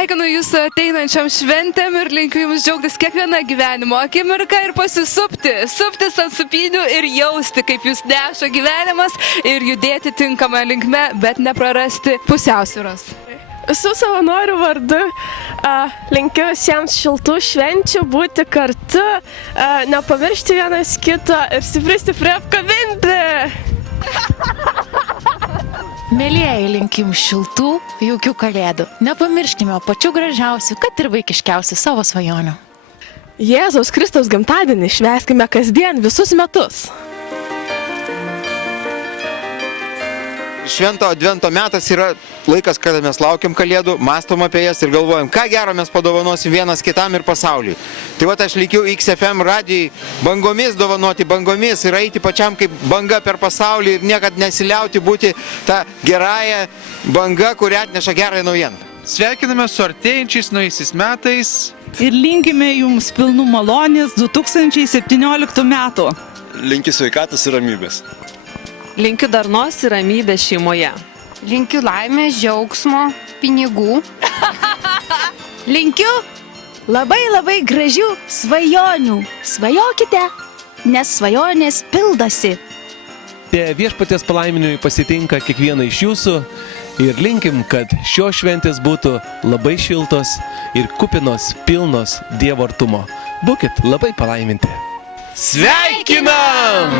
sveikinu Jūsų ateinančiam šventėm ir linkiu Jums džiaugtis kiekvieną gyvenimo akimirką ir suptis ant supynių ir jausti, kaip Jūs neša gyvenimas ir judėti tinkamą linkme, bet neprarasti pusiausvyros. Visų savanorių vardu linkiu visiems šiltų švenčių, būti kartu, nepamiršti vienas kito ir stipriai apkabinti. Mėlyjeji, linkim šiltų, jaukių kalėdų. Nepamirškime pačių gražiausių, kad ir vaikiškiausių savo svajonių. Jėzaus Kristaus gimtadienį švęskime kasdien visus metus. Švento advento metas yra laikas, kada mes laukiam kalėdų, mąstom apie jas ir galvojam, ką gero mes padovanosim vienas kitam ir pasauliui. Tai va, aš likiu XFM radijai bangomis dovanoti bangomis ir eiti pačiam kaip banga per pasaulį ir niekad nesiliauti būti tą gerąją bangą, kuri atneša gerąją naujieną. Sveikiname su artėjančiais naujaisiais metais. Ir linkime Jums pilnų malonės 2017 metų. Linkiu sveikatos ir ramybės. Linkiu darnos ir ramybės šeimoje. Linkiu laimės, džiaugsmo, pinigų. Linkiu labai gražių svajonių. Svajokite, nes svajonės pildosi. Tie viešpaties palaiminimai pasitinka kiekvieną iš jūsų ir linkim, kad šios šventės būtų labai šiltos ir kupinos, pilnos Dievo artumo. Būkit labai palaiminti. Sveikinam!